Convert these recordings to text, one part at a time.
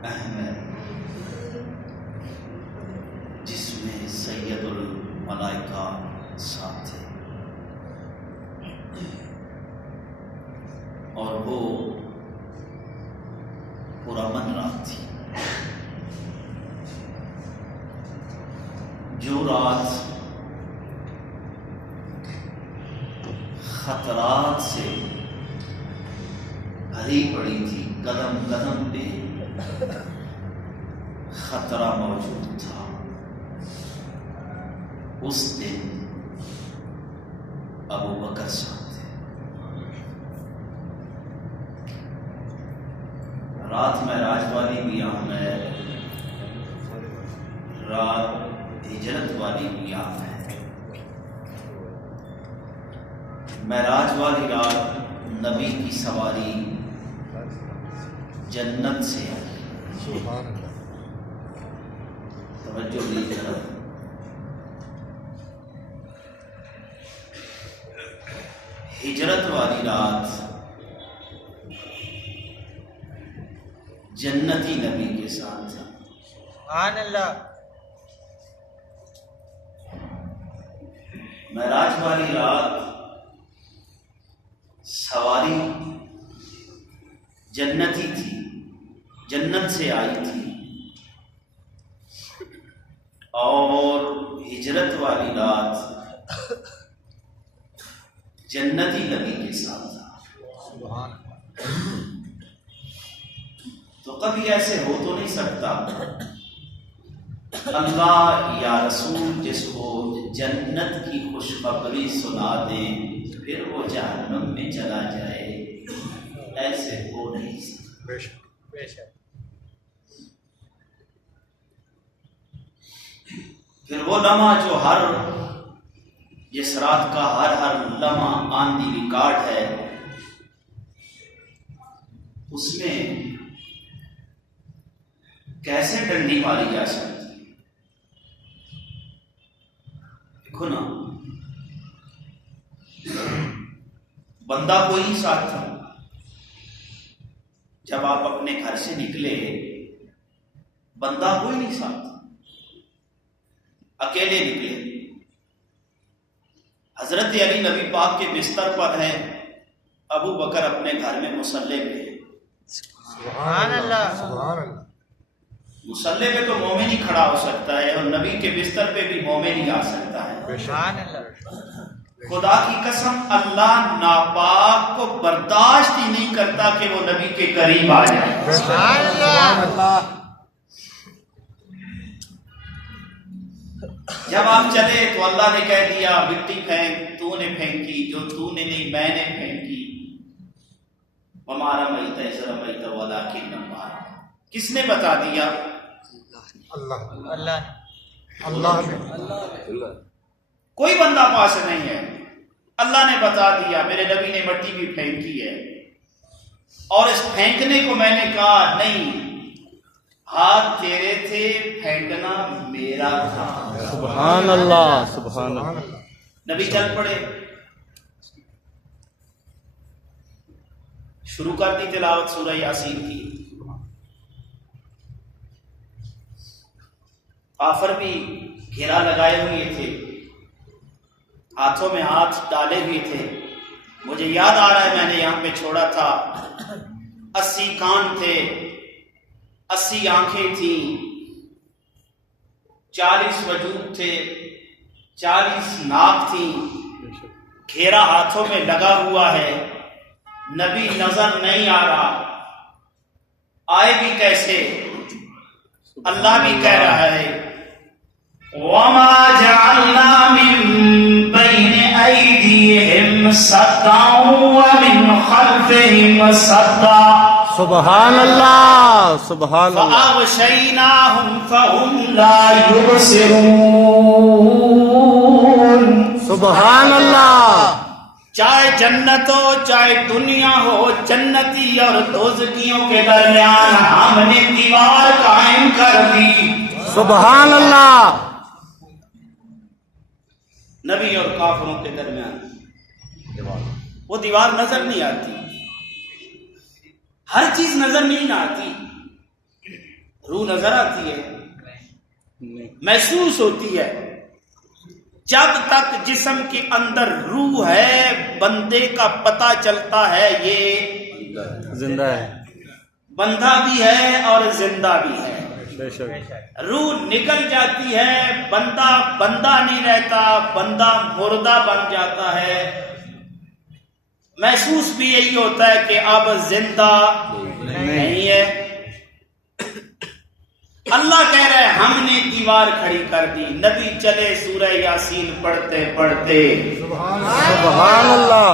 احمد، جس میں سید الملائکہ ساتھ تھے اور وہ پرامن رات تھی، جو رات خطرات سے بھری پڑی تھی، قدم قدم پہ خطرہ موجود تھا، اس دن ابو بکر ساتھ تھے۔ رات معراج والی بھی اہم ہے، رات ہجرت والی بھی اہم ہے۔ معراج والی رات نبی کی سواری جنت سے آئی، توجہ دی طرف۔ ہجرت والی رات جنتی نبی کے ساتھ تھا۔ سبحان اللہ۔ معراج والی رات سواری جنتی تھی، جنت سے آئی تھی، اور ہجرت والی رات جنتی نبی کے ساتھ تھا۔ تو کبھی ایسے ہو تو نہیں سکتا اللہ یا رسول جس کو جنت کی خوشخبری سنا دیں پھر وہ جہنم میں چلا جائے، ایسے ہو نہیں سکتا۔ بے شک۔ پھر وہ لمحہ جو جس رات کا ہر لمحہ آن دی ریکارڈ ہے، اس میں کیسے ڈنڈی ماری جا سکتی؟ دیکھو نا، بندہ کوئی نہیں ساتھ تھا۔ جب آپ اپنے گھر سے نکلے بندہ کوئی نہیں ساتھ، اکیلے نکلے۔ حضرت علی نبی پاک کے بستر پر ہیں، ابو بکر اپنے گھر میں مصلی پہ ہیں۔ سبحان اللہ۔ سبحان اللہ۔ مصلی پہ تو مومن ہی کھڑا ہو سکتا ہے، اور نبی کے بستر پہ بھی مومن ہی آ سکتا ہے۔ سبحان اللہ۔ خدا کی قسم اللہ ناپاک کو برداشت ہی نہیں کرتا کہ وہ نبی کے قریب آ جائے۔ سبحان اللہ۔ جب آپ چلے تو اللہ نے کہہ دیا مٹی پھینک، تو نے پھینکی، جو تو نے نہیں میں نے پھینکی۔ وَمَا رَمَيْتَ إِذْ رَمَيْتَ وَلَٰكِنَّ اللَّهَ رَمَىٰ۔ کس نے بتا دیا؟ اللہ اللہ اللہ کوئی بندہ پاس نہیں ہے، اللہ نے بتا دیا۔ میرے نبی نے مٹی بھی پھینکی ہے، اور اس پھینکنے کو میں نے کہا نہیں، ہاتھ تیرے تھے، پھینکنا میرا تھا۔ سبحان اللہ، سبحان اللہ۔ نبی چل پڑے، شروع کر دی تلاوت سورہ یاسین کی۔ کافر بھی گھیرا لگائے ہوئے تھے، ہاتھوں میں ہاتھ ڈالے ہوئے تھے۔ مجھے یاد آ رہا ہے میں نے یہاں پہ چھوڑا تھا، 80 کان تھے، 80 آنکھیں تھیں، 40 وجود تھے، 40 ناک تھیں، گھیرا ہاتھوں میں لگا ہوا ہے، نبی نظر نہیں آ رہا، آئے بھی کیسے؟ اللہ بھی کہہ رہا ہے وَمَا جَعَلْنَا مِن بَيْنِ أَيْدِيهِمْ سَدًّا وَمِنْ خَلْفِهِمْ سَدًّا سبحان اللہ، سبحان اللہ۔ فَأَغْشَيْنَاهُمْ فَهُمْ لَا يُبْصِرُونَ۔ سبحان اللہ۔ چاہے جنت ہو چاہے دنیا ہو، جنتی اور دوزخیوں کے درمیان ہم نے دیوار قائم کر دی۔ سبحان اللہ۔ نبی اور کافروں کے درمیان وہ دیوار نظر نہیں آتی، ہر چیز نظر نہیں آتی، روح نظر آتی ہے، محسوس ہوتی ہے. جب تک جسم کے اندر روح ہے بندے کا پتہ چلتا ہے یہ زندہ ہے. بندہ بھی ہے اور زندہ بھی ہے. بے شک. روح نکل جاتی ہے، بندہ بندہ نہیں رہتا، بندہ مردہ بن جاتا ہے. محسوس بھی یہی ہوتا ہے کہ اب زندہ نہیں ہے. اللہ کہہ رہے ہیں ہم نے دیوار کھڑی کر دی. نبی چلے سورہ یاسین پڑھتے پڑھتے سبحان اللہ.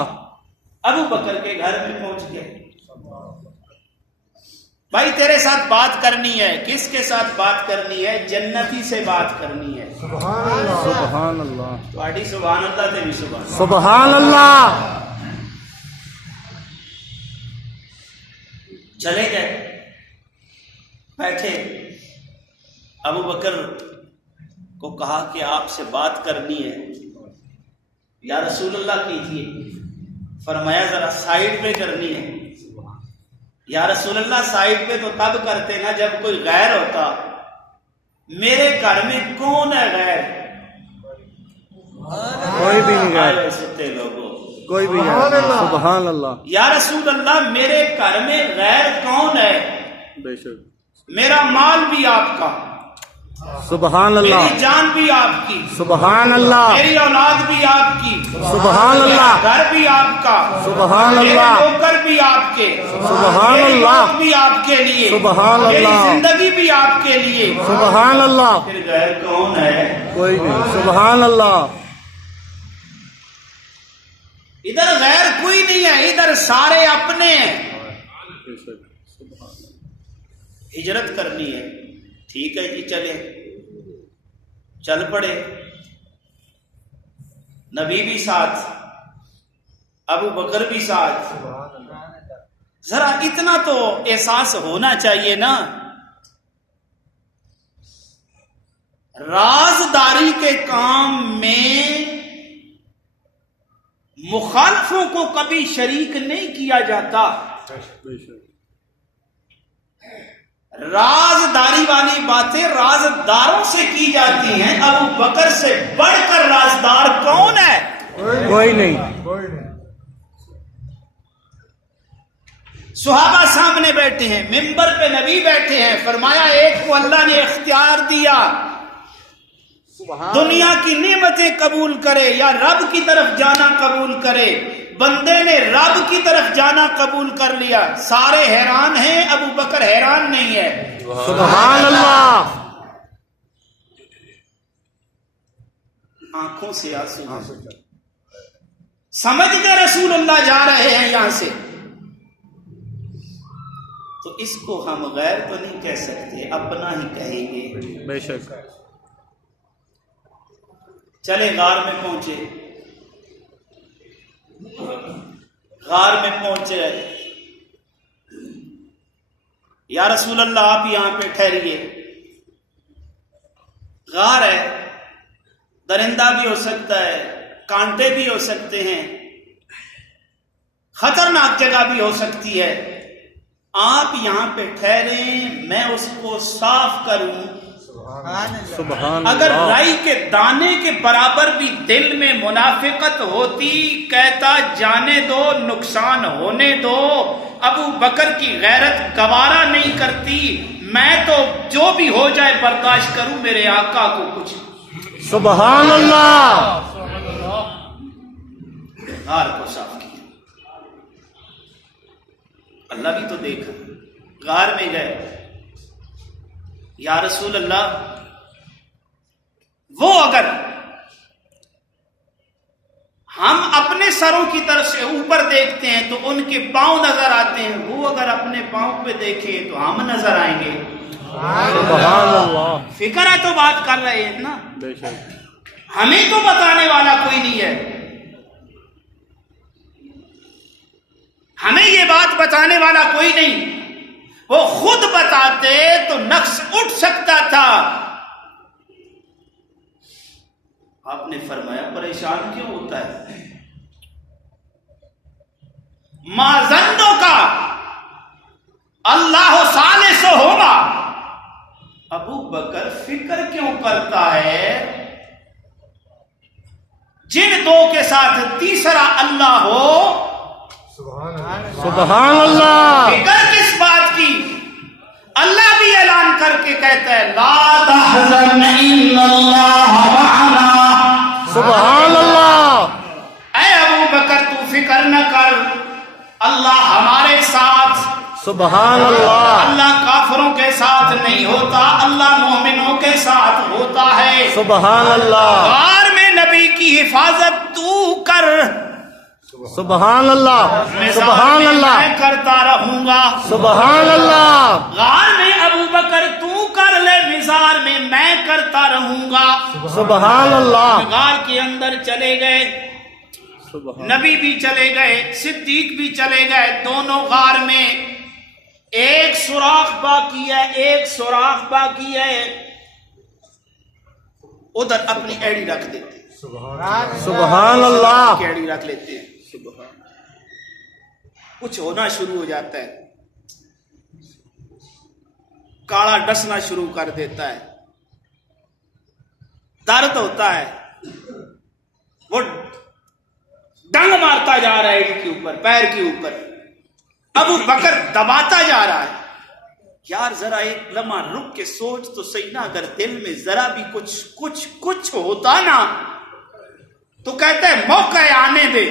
ابو بکر کے گھر میں پہنچ گئے. بھائی تیرے ساتھ بات کرنی ہے. کس کے ساتھ بات کرنی ہے؟ جنتی سے بات کرنی ہے. سبحان اللہ. تھوڑی سبحان اللہ تے بھی سبحان. سبحان اللہ. چلے گئے، بیٹھے. ابو بکر کو کہا کہ آپ سے بات کرنی ہے. یا رسول اللہ کیجیے. فرمایا ذرا سائڈ پہ کرنی ہے. یا رسول اللہ سائڈ پہ تو تب کرتے نا جب کوئی غیر ہوتا. میرے گھر میں کون ہے غیر؟ کوئی بھی نہیں آئے ہے. ستے لوگوں، کوئی بھی نہیں. سبحان اللہ. یا رسول اللہ میرے گھر میں غیر کون ہے؟ بے شک. میرا مال بھی آپ کا، سبحان اللہ. میری جان بھی آپ کی، سبحان اللہ. میری اولاد بھی آپ کی، سبحان اللہ. گھر بھی آپ کا، سبحان میرے اللہ. نوکر بھی آپ کے، سبحان میری اللہ. موت بھی آپ کے لیے، سبحان میری اللہ. زندگی بھی آپ کے لیے. سبحان اللہ. پھر غیر کون ہے؟ کوئی نہیں. سبحان اللہ. ادھر غیر کوئی نہیں ہے، ادھر سارے اپنے ہیں. بے شک. ہجرت کرنی ہے. ٹھیک ہے جی چلے. چل پڑے. نبی بھی ساتھ، ابو بکر بھی ساتھ. ذرا اتنا تو احساس ہونا چاہیے نا. رازداری کے کام میں مخالفوں کو کبھی شریک نہیں کیا جاتا. بے شک. رازداری والی باتیں رازداروں سے کی جاتی ہیں. ابو بکر سے بڑھ کر رازدار کون ہے؟ کوئی نہیں. کوئی نہیں. صحابہ سامنے بیٹھے ہیں، ممبر پہ نبی بیٹھے ہیں. فرمایا ایک کو اللہ نے اختیار دیا دنیا کی نعمتیں قبول کرے یا رب کی طرف جانا قبول کرے. بندے نے رب کی طرف جانا قبول کر لیا. سارے حیران ہیں، ابو بکر حیران نہیں ہے. سبحان اللہ. آنکھوں سے آنسو ہیں. سمجھ کے رسول اللہ جا رہے ہیں یہاں سے، تو اس کو ہم غیر تو نہیں کہہ سکتے، اپنا ہی کہیں گے. بے شک. چلے غار میں پہنچے. غار میں پہنچے. یا رسول اللہ آپ یہاں پہ ٹھہریے. غار ہے، درندہ بھی ہو سکتا ہے، کانٹے بھی ہو سکتے ہیں، خطرناک جگہ بھی ہو سکتی ہے. آپ یہاں پہ ٹھہریں، میں اس کو صاف کروں. سبحان اگر اللہ. رائی کے دانے کے برابر بھی دل میں منافقت ہوتی، کہتا جانے دو، نقصان ہونے دو. ابو بکر کی غیرت گوارا نہیں کرتی. میں تو جو بھی ہو جائے برداشت کروں، میرے آقا کو کچھ. سبحان اللہ. غار کو صاف کیا. اللہ بھی تو دیکھا. غار میں گئے. یا رسول اللہ وہ اگر ہم اپنے سروں کی طرف سے اوپر دیکھتے ہیں تو ان کے پاؤں نظر آتے ہیں، وہ اگر اپنے پاؤں پہ دیکھیں تو ہم نظر آئیں گے. سبحان اللہ. فکر ہے تو بات کر رہے ہیں نا. بے شک. ہمیں تو بتانے والا کوئی نہیں ہے. ہمیں یہ بات بتانے والا کوئی نہیں. وہ خود بتاتے تو نقص اٹھ سکتا تھا. آپ نے فرمایا پریشان کیوں ہوتا ہے؟ ما ظنوں کا اللہ ثالث ہوگا. ابو بکر فکر کیوں کرتا ہے جن دو کے ساتھ تیسرا اللہ ہو؟ سبحان اللہ سبحان اللہ فکر کس بات کی؟ اللہ بھی اعلان کر کے کہتا ہے لا تحزن ان اللہ معنا. سبحان اللہ اے ابو بکر تو فکر نہ کر، اللہ ہمارے ساتھ. سبحان اللہ اللہ کافروں کے ساتھ نہیں ہوتا، اللہ مومنوں کے ساتھ ہوتا ہے. سبحان اللہ غار میں نبی کی حفاظت تو کر، سبحان اللہ مزار سبحان میں اللہ میں کرتا رہوں گا. سبحان اللہ غار میں ابو بکر تو کر لے، مزار میں میں کرتا رہوں گا. سبحان اللہ غار کے اندر چلے گئے، نبی بھی چلے گئے، صدیق بھی چلے گئے. دونوں غار میں ایک سوراخ باقی ہے، ایک سوراخ باقی ہے. ادھر اپنی ایڑی رکھ دیتے، سبحان اللہ کی ایڑی رکھ لیتے ہیں. کچھ ہونا شروع ہو جاتا ہے، کاڑا ڈسنا شروع کر دیتا ہے، درد ہوتا ہے، وہ ڈنگ مارتا جا رہا ہے ایڑی کے اوپر، پیر کے اوپر. ابو بکر دباتا جا رہا ہے. یار ذرا ایک لمحہ رک کے سوچ تو صحیح نا، اگر دل میں ذرا بھی کچھ ہوتا نا تو کہتا ہے موقع آنے دے.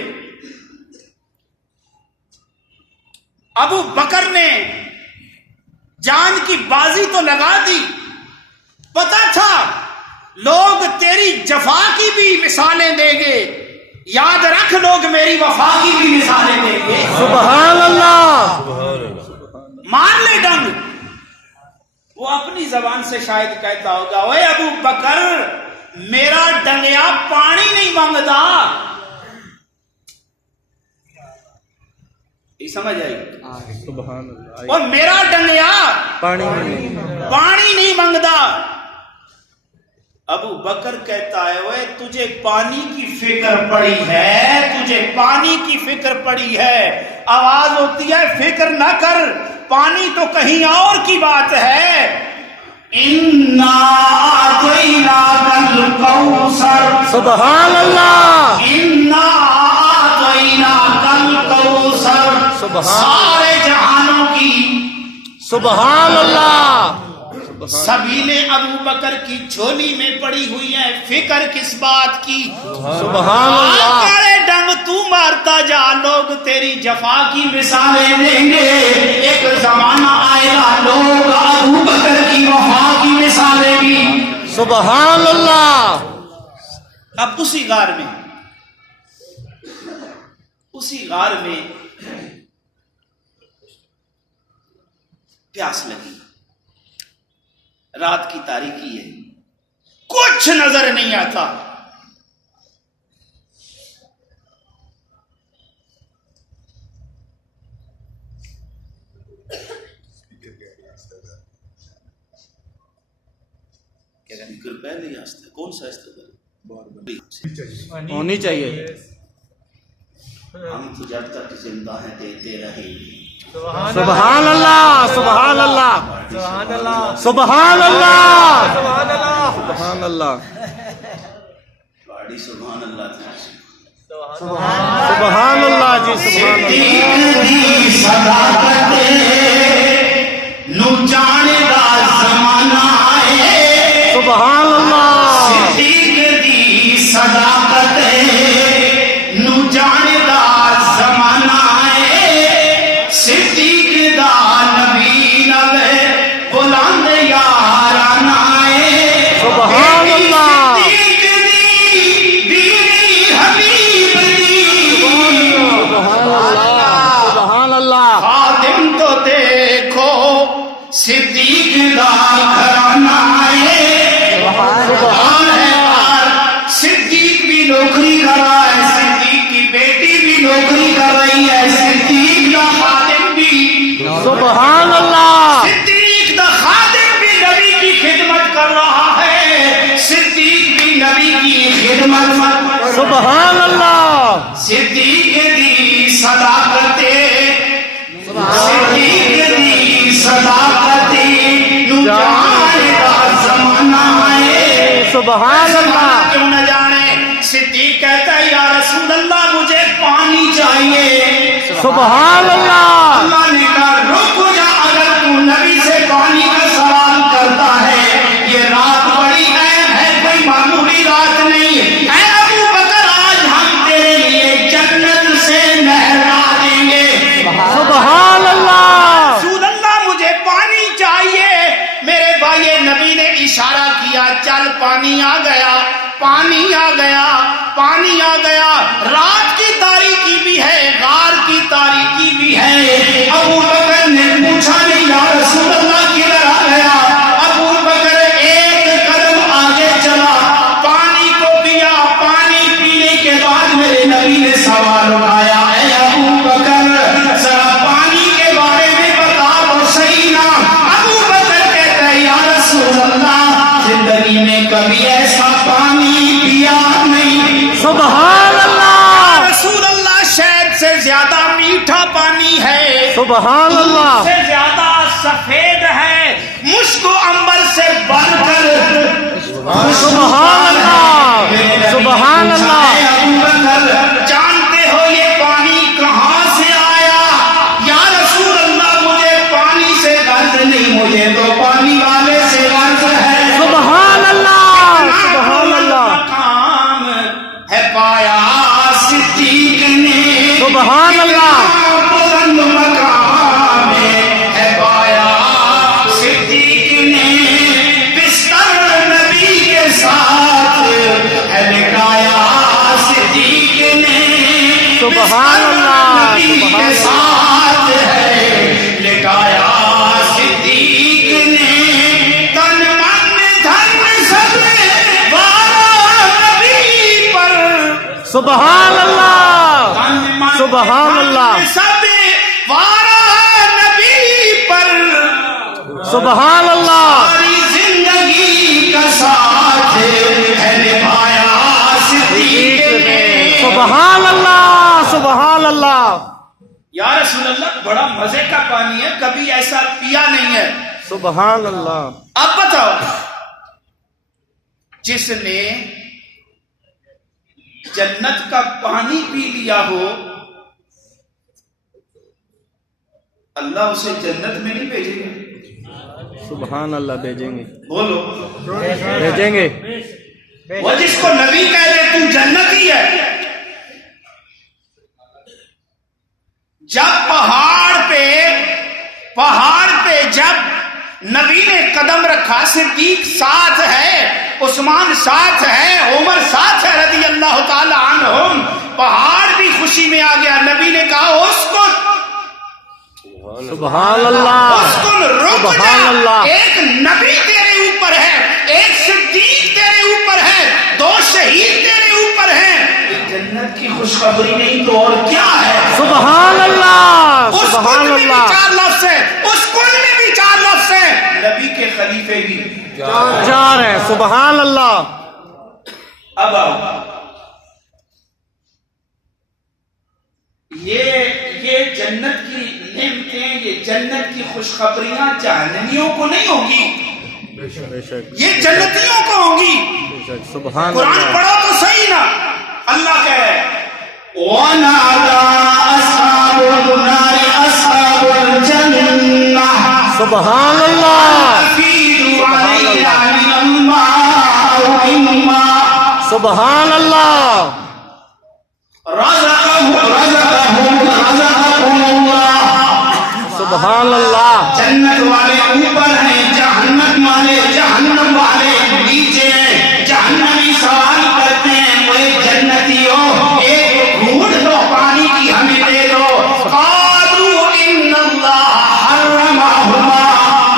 ابو بکر نے جان کی بازی تو لگا دی، پتا تھا لوگ تیری جفا کی بھی مثالیں دیں گے، یاد رکھ لوگ میری وفا کی بھی مثالیں دیں گے. سبحان اللہ مان لے ڈنگ. وہ اپنی زبان سے شاید کہتا ہوگا اوے ابو بکر میرا ڈنگیا پانی نہیں مانگتا. یہ سمجھ آئی؟ سبحان اللہ اور میرا ڈنگیا پانی نہیں مانگتا. ابو بکر کہتا ہے اوے تجھے پانی کی فکر پڑی ہے، تجھے پانی کی فکر پڑی ہے. آواز ہوتی ہے فکر نہ کر، پانی تو کہیں اور کی بات ہے. اِنَّا أَعْطَيْنَاكَ الْكَوْثَرَ. سبحان اللہ اِنَّا أَعْطَيْنَاكَ الْكَوْثَرَ. سارے جہانوں کی سبحان اللہ سبیلیں ابو بکر کی جھولی میں پڑی ہوئی ہیں. فکر کس بات کی؟ سبحان اللہ کاڑے ڈنگ تو مارتا جا، لوگ تیری جفا کی مثالیں دیں گے. ایک زمانہ آئے گا لوگ ابو بکر کی وفا کی مثالیں بھی. سبحان اللہ اب اسی غار میں پیاس لگی، رات کی تاریکی ہے، کچھ نظر نہیں آتا. پہلے آستا کون سا ہونی چاہیے. ہم تو جب تک زندہ ہیں دیتے رہے. سبحان اللہ سبحان اللہ سبحان اللہ سبحان اللہ سبحان اللہ باڑی سبحان اللہ تھا. سبحان اللہ جی سبحان اللہ دی صداقت نو جانے دا زمانہ ہے. سبحان اللہ صدیق دی صداقت نو جانے دا زمانہ ہے. صدیق دا نبی نال بلند یارانہ ہے. سبحان اللہ صدیق دی بیوی حبیب دی سبحان اللہ خادم تو دیکھو صدیق دا گھرانہ ہے. صدیق بھی نوکری کر رہا ہے، صدیق کی بیٹی بھی نوکری کر رہی ہے، صدیق دا خادم بھی سبحان اللہ صدیق دا خادم بھی نبی کی خدمت کر رہا ہے. صدیق بھی نبی کی خدمت سبحان اللہ صدیق دی صداقت صدیق دی صداقت نو جان دا سبحان اللہ کیوں نہ جانے؟ صدیق کہتا ہے یا رسول اللہ مجھے پانی چاہیے۔ سبحان اللہ اللہ نے کہا رک جا، اگر تو نبی سے پانی کا سوال کرتا ہے یہ رات بڑی اہم ہے، کوئی معمولی رات نہیں۔ اے ابو بکر آج ہم تیرے لیے جنت سے نہرا دیں گے۔ سبحان اللہ رسول اللہ مجھے پانی چاہیے۔ میرے بھائی نبی نے اشارہ کیا چل پانی آ گیا، پانی آ گیا، پانی آ گیا۔ رات کی تاریکی بھی ہے، غار کی تاریکی بھی ہے۔ ابو بکر نے پوچھا نہیں یا رسول اللہ کدھر آ گیا؟ ابو بکر ایک قدم آگے چلا، پانی کو پیا۔ پانی پینے کے بعد میرے نبی نے سوال اٹھایا، اے ابو بکر ذرا پانی کے بارے میں بتاؤ صحیح نا۔ ابو بکر کہتا ہے یا رسول اللہ زندگی میں کبھی ایسا پانی پیا نہیں۔ سبحان اللہ رسول اللہ شہد سے زیادہ میٹھا پانی ہے، سبحان اللہ سے زیادہ سفید ہے، مشک و عنبر سے بڑھ کر۔ سبحان اللہ سبحان اللہ ابو بکر جانتے ہو یہ پانی کہاں سے آیا؟ یا رسول اللہ مجھے پانی سے غرض نہیں، مجھے تو پانی والے سے غرض ہے۔ سبحان اللہ سبحان اللہ مقام ہے پایا صدیق نے، سبحان اللہ بلند مقام ہے پایا صدیق نے، بستر نبی کے ساتھ ہے لٹایا صدیق نے، سبحان اللہ نبی کے سبحان ساتھ ہے لٹایا صدیق نے، تن من دھن سب وارا نبی پر، سبحان اللہ تن من سبحان اللہ دھن سب وارا نبی پر، سبحان اللہ ساری زندگی کا ساتھ ہے نبھایا صدیق نے۔ سبحان اللہ سبحان اللہ یا رسول اللہ بڑا مزے کا پانی ہے، کبھی ایسا پیا نہیں ہے۔ سبحان اللہ اب بتاؤ جس نے جنت کا پانی پی لیا ہو اللہ اسے جنت میں نہیں بھیجے گا؟ سبحان اللہ بھیجیں گے بولو، بھیجیں گے وہ جس کو نبی کہہ دے تو جنتی ہے۔ جب پہاڑ پہ جب نبی نے قدم رکھا، صدیق ساتھ ہے، عثمان ساتھ ہے، عمر ساتھ ہے رضی اللہ تعالی عنہم، پہاڑ بھی خوشی میں آ گیا۔ نبی نے کہا اسکن سبحان اللہ اسکن رک سبحان جا، اللہ ایک نبی تیرے اوپر ہے، ایک صدیق تیرے اوپر ہے، دو شہید تیرے اوپر ہیں، یہ جنت کی خوشخبری نہیں تو اور کیا ہے؟ سبحان اللہ اس سبحان کن میں بھی اللہ 4 لفظ ہیں، اس کن میں بھی 4 لفظ ہیں، نبی کے خلیفے بھی۔ چار ہیں سبحان اللہ اب آؤ، یہ جنت کی نعمتیں، یہ جنت کی خوشخبریاں جہنمیوں کو نہیں ہوں گی، بے شک یہ جنتیوں کو ہوں گی۔ بے شک سبحان قرآن اللہ پڑھو تو صحیح نا، اللہ کہہ رہے ہیں وَنَادَى أَصْحَابُ النَّارِ أَصْحَابَ الْجَنَّةِ سبحان اللہ أَفِيضُوا عَلَيْنَا مِنَ الْمَاءِ مِمَّا سبحان اللہ رزقهم اللہ۔ سبحان اللہ جنت والے اوپر ہیں، جہنم والے جہنم والے نیچے ہیں۔ جہنمی سوال کرتے ہیں وہ جنتیوں ایک گھونٹ دو پانی کی ہمیں دے دو، قالوا ان اللہ حرمہما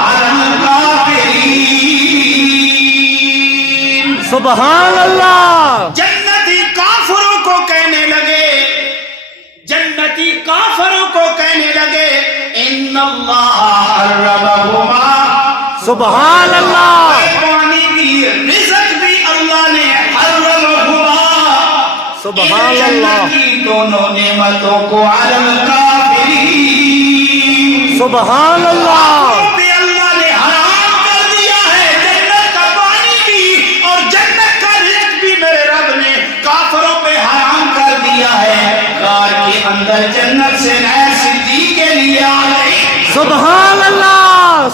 علی الکافرین۔ سبحان اللہ جنتی کافروں کو کہنے لگے، جنتی کافروں کو کہنے لگے ان اللہ حرمہما، سبحان اللہ پانی بھی رزق بھی اللہ نے حرمہما، سبحان ان اللہ جنت کی دونوں نعمتوں کو علی الکافرین، سبحان اللہ پہ اللہ نے حرام کر دیا ہے، جنت کا پانی بھی اور جنت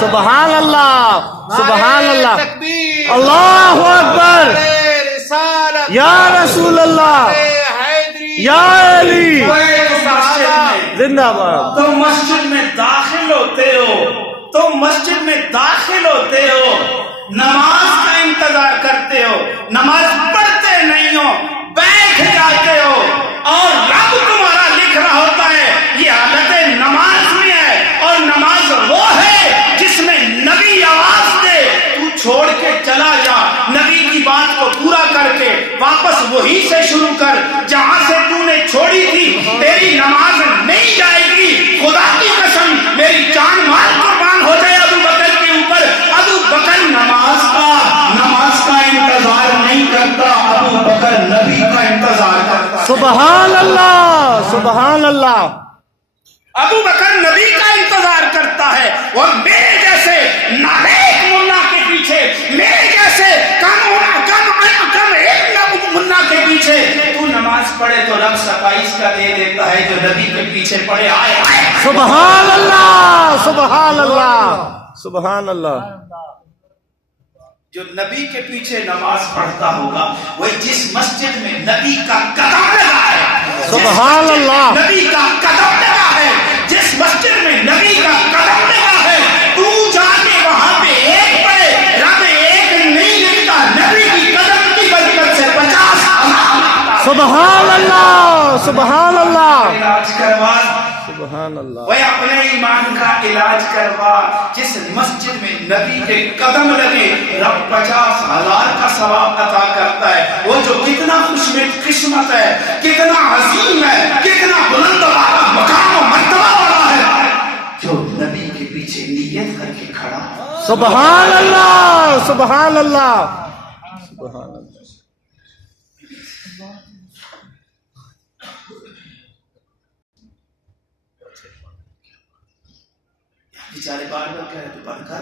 سبحان اللہ سبحان اللہ تکبیر اللہ اکبر رسالت یا رسول اللہ حیدری یا علی زندہ باد تم مسجد میں داخل ہوتے ہو، تم مسجد میں داخل ہوتے ہو، نماز کا انتظار کرتے ہو، نماز پڑھتے نہیں ہو، بیٹھ جاتے ہو، اور رب تمہارا لکھ رہا ہوتا ہے یہ حالت نماز میں ہے، اور نماز وہ ہے جس میں نبی آواز دے تو چھوڑ کے چلا جا، نبی کی بات کو پورا کر کے واپس وہی سے شروع کر جہاں سے تو نے چھوڑی تھی، تیری نماز نہیں جائے گی، خدا کی قسم میری جان مال قربان ہو جائے ابو بکر کے اوپر، ابو بکر نماز کا انتظار نہیں کرتا، ابو بکر نبی کا انتظار کرتا ہے۔ سبحان اللہ سبحان اللہ ابو بکر نبی کا انتظار کرتا ہے، اور میرے جیسے نالیک ملا کے پیچھے، میرے جیسے کم علم ملا کے پیچھے تو نماز پڑھے تو رب 27 کا دے دیتا ہے، جو نبی کے پیچھے پڑھے آئے سبحان اللہ سبحان اللہ سبحان اللہ جو نبی کے پیچھے نماز پڑھتا ہوگا وہ جس مسجد میں نبی کا قدم لگا ہے، سبحان اللہ نبی کا قدم لگا ہے، جس مسجد میں نبی کا قدم لگا ہے، تو جا کے وہاں پہ ایک پڑھے، رب ایک نہیں لکھتا، نبی کی قدم کی برکت سے 50,000 سبحان اللہ سبحان اللہ علاج کروا، سبحان اللہ وہ اپنے ایمان کا علاج کروا، جس مسجد میں نبی کے قدم لگے رب 50,000 کا ثواب عطا کرتا ہے، وہ جو کتنا خوش قسمت ہے، کتنا عظیم ہے، کتنا بلند والا مقام و مرتبہ والا ہے، جو نبی کے پیچھے نیت کر کے کھڑا ہے۔ سبحان اللہ سبحان اللہ سبحان اللہ بیچارے بار بار کہہ رہے تو بند کر،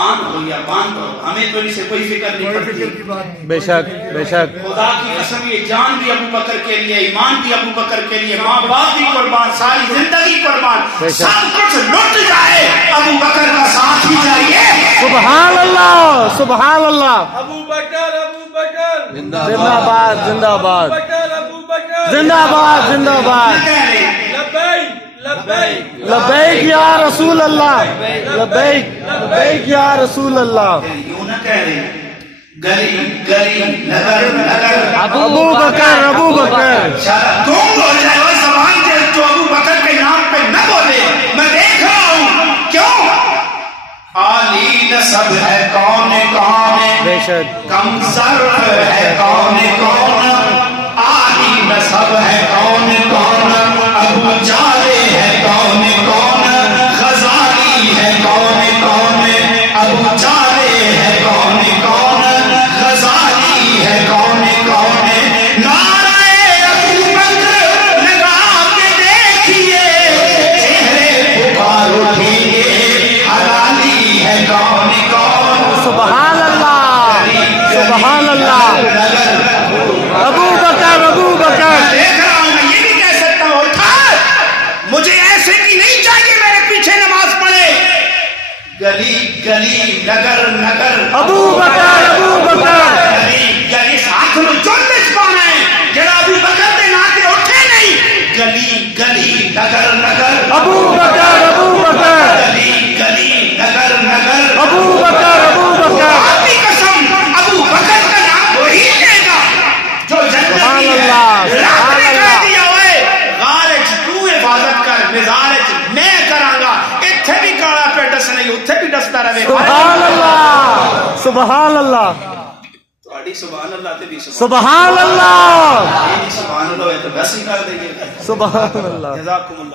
آن ہو یا باندھ ہو، ہمیں تو ان سے کوئی فکر نہیں پڑتی۔ بے شک بے شک خدا کی قسم یہ جان بھی ابو بکر کے لیے، ایمان بھی ابو بکر کے لیے، ماں باپ بھی قربان، ساری زندگی قربان، سب کچھ لٹ جائے ابو بکر کا ساتھ ہی چاہیے۔ سبحان اللہ سبحان اللہ ابو بکر زندہ باد زندہ باد ابو بکر زندہ باد زندہ باد کہہ رہے لبیک لبیک لبیک یا رسول اللہ لبیک لبیک یا رسول اللہ یوں نہ کہہ رہے، گلی گلی نگر نگر ابو بکر ابو بکر شاید گم ہو جائے وہ زبان جو ابو بکر کے نام پہ نہ بولے، میں دیکھ رہا ہوں کیوں عالی نسب ہے کون بے شک کم سر ہے کون عالی نسب ہے کون ابو جالے ہے کون غزالی ہے کون ابو جالے ہے کون غزالی ہے کون نعرہ ابو بکر لگا کے دیکھیے چہرے پکار اٹھیں حلالی ہے کون سبحان اللہ سبحان اللہ ابو بکر ابو بکر دیکھ رہا ہوں، میں یہ بھی کہہ سکتا ہوں اٹھا، مجھے ایسے کی نہیں چاہیے میرے پیچھے نماز پڑھے، گلی گلی نگر نگر ابو بکر گلی گلی ساتھ میں جلس کون ہے جڑا ابو بکر دے نا تے اٹھے نہیں، گلی گلی نگر نگر ابو بکر گلی گلی نگر نگر ابو بکر آپ کی قسم ابو بکر کا نام وہی لے گا جو جنت سبحان میں اللہ، ہے، رب نے کہہ دیا ہوئے غارج تو حفاظت کر، مزارج میں کراں گا، اتھے بھی کالا پہ ڈس نہیں اتھے بھی ڈستا رہے، سبحان اللہ سبحان اللہ تہاڈی سبحان اللہ تے بھی سبحان اللہ سبحان اللہ ہے تو بس ہی کر دیں گے، سبحان اللہ جزاکم اللہ۔